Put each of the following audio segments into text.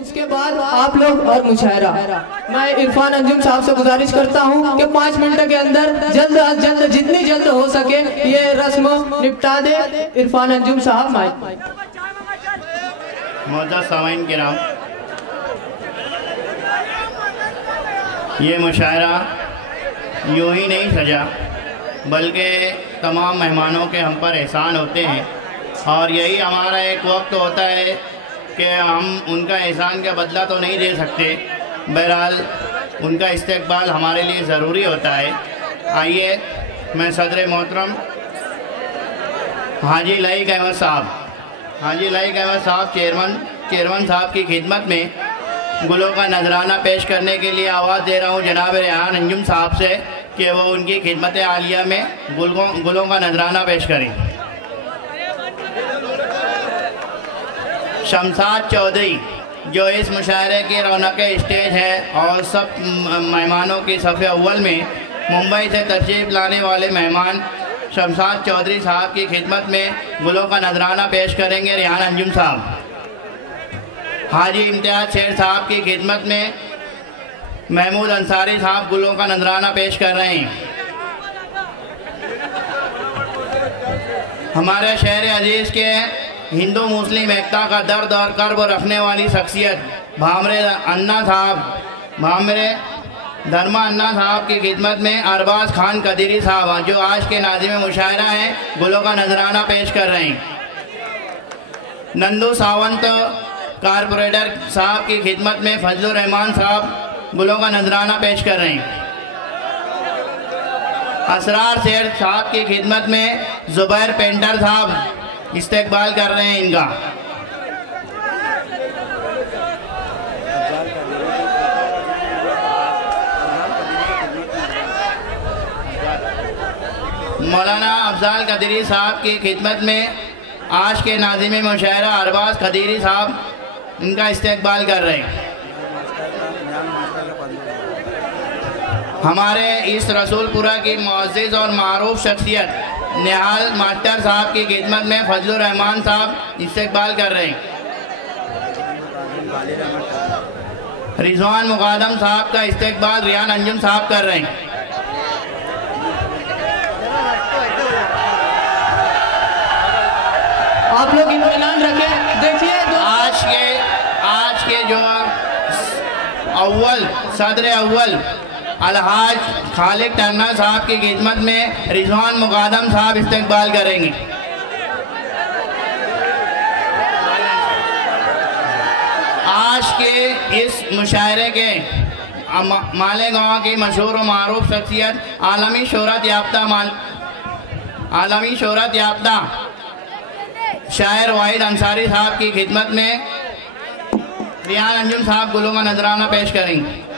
उसके बाद आप लोग और मुशायरा। मैं इरफान अंजुम साहब से गुजारिश करता हूं कि 5 मिनट के अंदर जल्द अज जल्द जितनी जल्द हो सके ये रस्म निपटा दे। इरफान अंजुम साहब माइक। मौजूद सामाईन किराम, ये मुशायरा यूं ही नहीं सजा बल्कि तमाम मेहमानों के हम पर एहसान होते हैं और यही हमारा एक वक्त होता है कि हम उनका एहसान का बदला तो नहीं दे सकते, बहरहाल उनका इस्तकबाल हमारे लिए ज़रूरी होता है। आइए मैं सदर मोहतरम हाजी लाइक अहमद साहब चेयरमैन साहब की खिदमत में गुलों का नजराना पेश करने के लिए आवाज़ दे रहा हूँ जनाब रेहान अंजुम साहब से कि वो उनकी खिदमत आलिया में गुलों का नजराना पेश करें। शमशाद चौधरी जो इस मुशायरे की रौनक स्टेज है और सब मेहमानों की सफ़े अव्वल में मुंबई से तशरीफ़ लाने वाले मेहमान शमशाद चौधरी साहब की खिदमत में गुलों का नजराना पेश करेंगे रेहान अंजुम साहब। हाजी इम्तियाज़ शेर साहब की खिदमत में महमूद अंसारी साहब गुलों का नजराना पेश कर रहे हैं। हमारे शहर अजीज़ के हिंदू मुस्लिम एकता का दर्द और कर्ब रखने वाली शख्सियत भामरे धर्मा अन्ना साहब की खिदमत में अरबाज खान कदीरी साहब जो आज के नाज़िम मुशायरा हैं गुलों का नजराना पेश कर रहे हैं। नंदू सावंत कारपोरेटर साहब की खिदमत में फजलुर रहमान साहब गुलों का नजराना पेश कर रहे हैं। असरार शेर साहब की खिदमत में जुबैर पेंटर साहब इस्तकबाल कर रहे हैं इनका। मौलाना अफजाल कदीरी साहब की खिदमत में आज के नाज़िम मुशायरा अरबाज कदीरी साहब इनका इस्तकबाल कर रहे हैं। हमारे इस रसूलपुरा की मुअज़्ज़िज़ और मारूफ शख्सियत निहाल मास्टर साहब की खिदमत में फजलुर रहमान साहब इस्तकबाल कर रहे हैं। रिजवान मुकादम साहब का इस्तकबाल रेहान अंजुम साहब कर रहे हैं। आप लोग इत्मीनान रखें। देखिए आज के जो सदर अव्वल अलहाज खालिद टन्ना साहब की खिदमत में रिजवान मुकादम साहब इस्तकबाल करेंगे। आज के इस मुशायरे के मालेगांव की मशहूर व मारूफ शख्सियत आलमी शोहरत याफ्ता शायर वाहिद अंसारी साहब की खिदमत में रेहान अंजुम साहब गुलों का नजराना पेश करेंगे।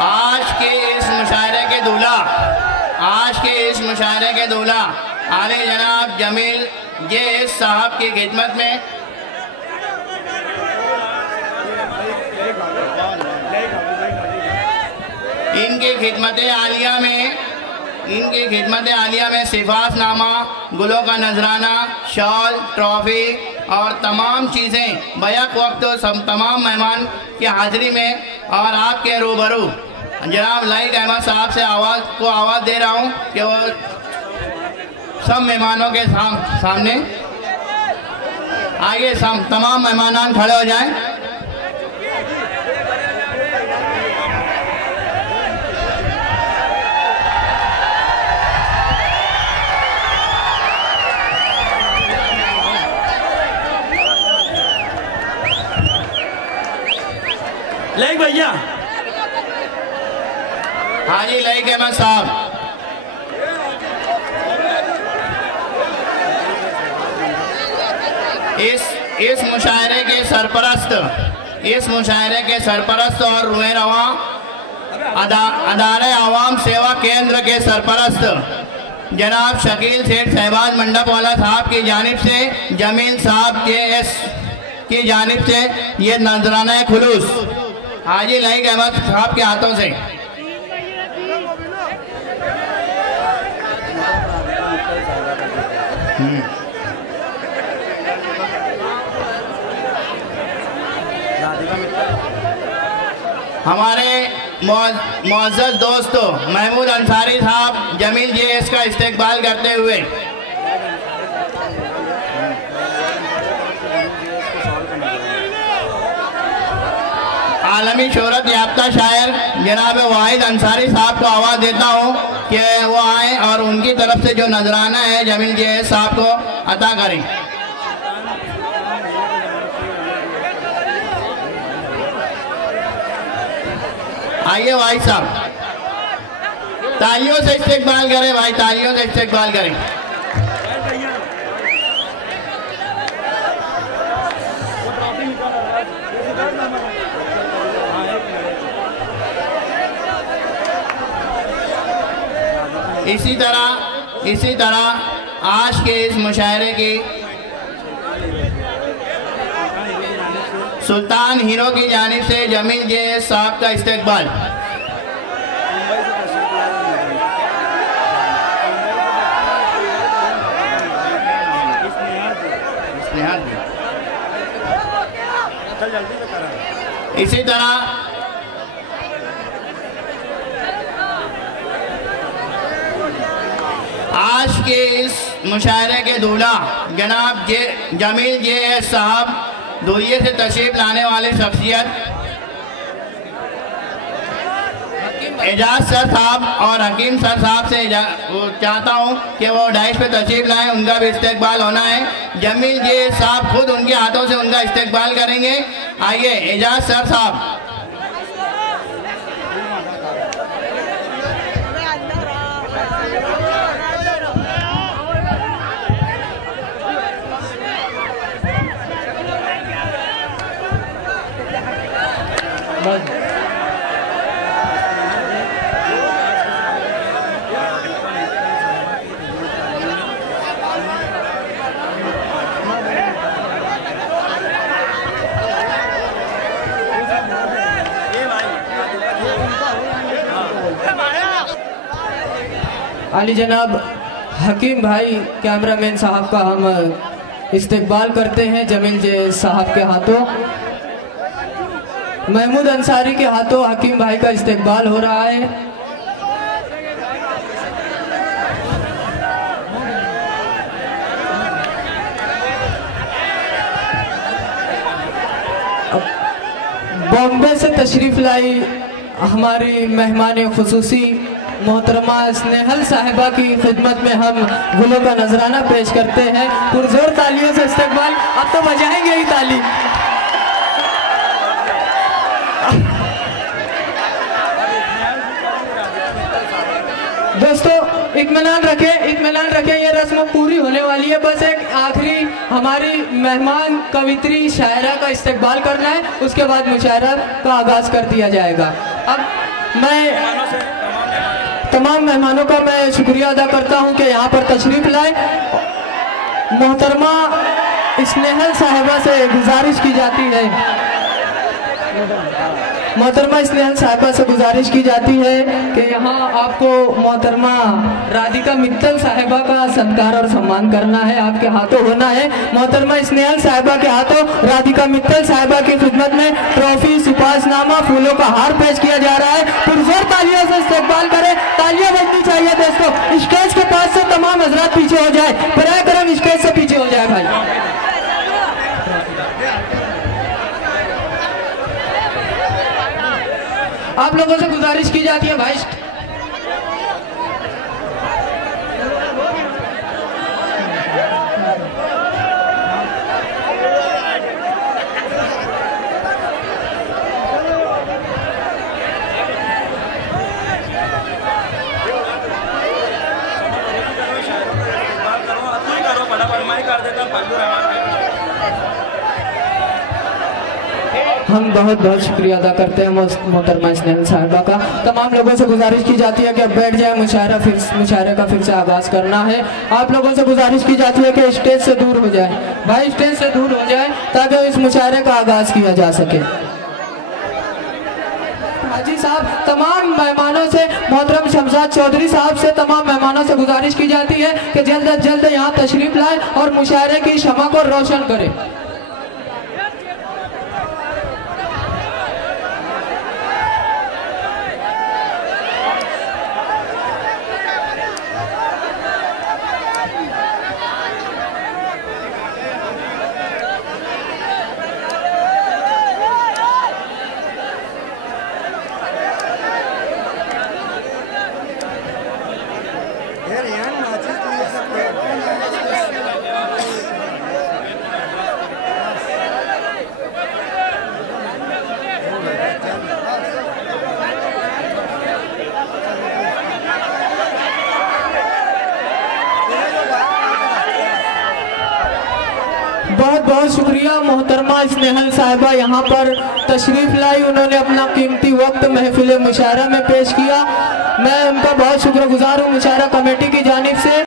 आज के इस मुशायरे के दूल्हा आले जनाब जमील जेएस साहब की खिदमत में इनकी खिदमत आलिया में सिफासनामा गुलों का नजराना शॉल ट्रॉफी और तमाम चीज़ें बैक वक्त तमाम मेहमान की हाजिरी में और आपके रूबरू जनाब लाइक अहमद साहब से आवाज़ दे रहा हूँ कि वो सब मेहमानों के सामने आइए। सब तमाम मेहमान खड़े हो जाएं। लाइक भैया हाजी लाइक अहमद साहब इस मुशायरे के सरपरस्त और रुए रवा अदारे आवाम सेवा केंद्र के सरपरस्त जनाब शकील सेठ शहबाज मंडप वाला साहब की जानिब से जमील साहब JS की जानिब से ये नजराना खुलूस हाजी लाइक अहमद साहब के हाथों से हमारे मुअज़्ज़ज़ दोस्तों महमूद अंसारी साहब जमील JS का इस्तकबाल करते हुए आलमी शोहरत याफ्ता शायर जनाब वाहिद अंसारी साहब को आवाज़ देता हूँ कि वो आए और उनकी तरफ से जो नजराना है जमील JS साहब को अता करें। आइए भाई साहब, तालियों से इस्तकबाल करें भाई, तालियों से इस्तकबाल करें। इसी तरह आज के इस मुशायरे की सुल्तान हीरो की जानिब से जमील JS साहब का इस्तकबाल। इसी तरह आज के इस मुशायरे के दूल्हा जनाब जमील JS साहब दूरिये से तशरीफ लाने वाले शख्सियत एजाज सर साहब और हकीम सर साहब से चाहता हूं कि वो डाइश पे तशरीफ लाएं, उनका भी इस्तकबाल होना है। जमील JS साहब खुद उनके हाथों से उनका इस्तकबाल करेंगे। आइए एजाज सर साहब। अली जनाब हकीम भाई कैमरामैन साहब का हम इस्तकबाल करते हैं जमील JS साहब के हाथों। महमूद अंसारी के हाथों हकीम भाई का इस्तकबाल हो रहा है। बॉम्बे से तशरीफ लाई हमारी मेहमान खुसूसी मोहतरमा स्नेहल साहिबा की खिदमत में हम गुलों का नजराना पेश करते हैं। पुरजोर तालियों से इस्तकबाल। अब तो बजाएंगे ही ताली। दोस्तों इत्मीनान रखें, ये रस्म पूरी होने वाली है। बस एक आखिरी हमारी मेहमान कवित्री शायरा का इस्तकबाल करना है, उसके बाद मुशायरा का आगाज कर दिया जाएगा। अब मैं तमाम मेहमानों का मैं शुक्रिया अदा करता हूं कि यहाँ पर तशरीफ लाए। मोहतरमा स्नेहल साहिबा से गुजारिश की जाती है कि यहाँ आपको मोहतरमा राधिका मित्तल साहिबा का सत्कार और सम्मान करना है, आपके हाथों होना है। मोहतरमा स्नेहल साहिबा के हाथों राधिका मित्तल साहिबा की खिदमत में ट्रॉफी, सुपासनामा, फूलों का हार पेश किया जा रहा है। पुरजोर तालियों से इस्तकबाल करें। तालियां बजनी चाहिए दोस्तों। स्टेज के पास से तमाम हजरात पीछे हो जाए, बराए करम स्टेज से पीछे हो जाए भाई। आप लोगों से गुजारिश की जाती है भाई, हम बहुत बहुत शुक्रिया अदा करते हैं मोहतरमा स्नेहल साहिबा का। तमाम लोगों से गुजारिश की जाती है कि अब बैठ जाए, मुशायरे का फिर से आगाज करना है। आप लोगों से गुजारिश की जाती है कि स्टेज से दूर हो जाए भाई, स्टेज से दूर हो जाए ताकि इस मुशायरे का आगाज किया जा सके। हाजी साहब, तमाम मेहमानों से, मोहतरम शमशाद चौधरी साहब से, तमाम मेहमानों से गुजारिश की जाती है कि जल्द अज जल्द यहाँ तशरीफ लाए और मुशायरे की शमा को रोशन करें। बहुत बहुत शुक्रिया मोहतरमा स्नेहल साहिबा यहाँ पर तशरीफ लाई, उन्होंने अपना कीमती वक्त महफिल मुशायरा में पेश किया। मैं उनका बहुत शुक्रगुजार हूँ मुशायरा कमेटी की जानिब से।